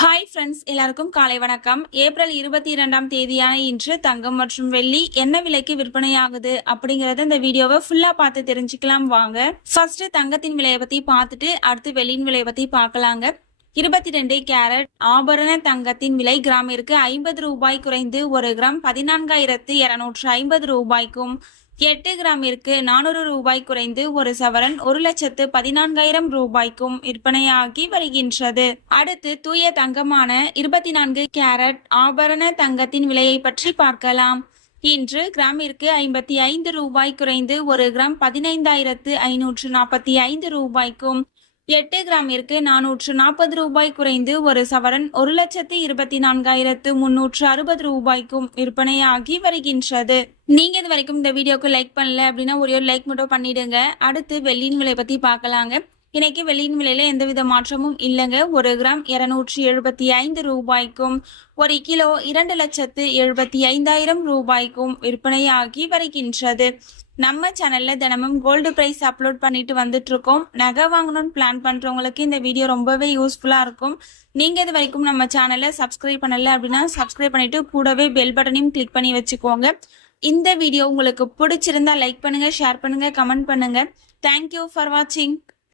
Hi friends, எல்லாருக்கும் காலை வணக்கம். ஏப்ரல் 22ஆம் தேதியான இன்று தங்கம் மற்றும் வெள்ளி என்ன விலைக்கு விற்பனையாகுது அப்படிங்கறத இந்த வீடியோவை ஃபுல்லா பார்த்து தெரிஞ்சுக்கலாம் வாங்க. ஃபர்ஸ்ட் தங்கத்தின் விலையை பத்தி பார்த்துட்டு அடுத்து வெள்ளியின் விலையை பத்தி பார்க்கலாங்க. 22 கேரட் ஆபரண தங்கத்தின் விலை கிராமிற்கு 50 ரூபாய் குறைந்து 1 கிராம் 14,250 ரூபாய்க்கும், 8 கிராமிற்கு 400 ரூபாய் குறைந்து 1 சவரன் 1,14,000 ரூபாய்க்கும் விற்பனையாகி வருகின்றது. அடுத்து தூய தங்கமான 24 கேரட் ஆபரண தங்கத்தின் விலையை பற்றி பார்க்கலாம். இன்று கிராமிற்கு 55 ரூபாய் குறைந்து 1 கிராம் 15,545 ரூபாய்க்கும், 8 கிராமிற்கு 440 ரூபாய் குறைந்து 1 சவரன் 1,24,360 ரூபாய்க்கும் விற்பனையாகி வருகின்றது. நீங்க இது வரைக்கும் இந்த வீடியோக்கு லைக் பண்ணல அப்படின்னா ஒரே ஒரு லைக் மட்டும் பண்ணிடுங்க. அடுத்து வெள்ளியின் விலை பத்தி பார்க்கலாங்க. இன்னைக்கு வெள்ளியின் விலையில எந்தவித மாற்றமும் இல்லைங்க. 1 கிராம் 275 ரூபாய்க்கும், 1 கிலோ 2,75,000 ரூபாய்க்கும் விற்பனையாகி வருகின்றது. நம்ம சேனல்ல தினமும் கோல்டு பிரைஸ் அப்லோட் பண்ணிட்டு வந்துட்டு இருக்கோம். நகை வாங்கணும்னு பிளான் பண்றவங்களுக்கு இந்த வீடியோ ரொம்பவே யூஸ்ஃபுல்லா இருக்கும். நீங்க இது வரைக்கும் நம்ம சேனலை சப்ஸ்கிரைப் பண்ணல அப்படின்னா சப்ஸ்கிரைப் பண்ணிட்டு கூடவே பெல் பட்டனையும் கிளிக் பண்ணி வச்சுக்கோங்க. இந்த வீடியோ உங்களுக்கு பிடிச்சிருந்தா லைக் பண்ணுங்க, ஷேர் பண்ணுங்க, கமெண்ட் பண்ணுங்க. தேங்க்யூ ஃபார் வாட்சிங்.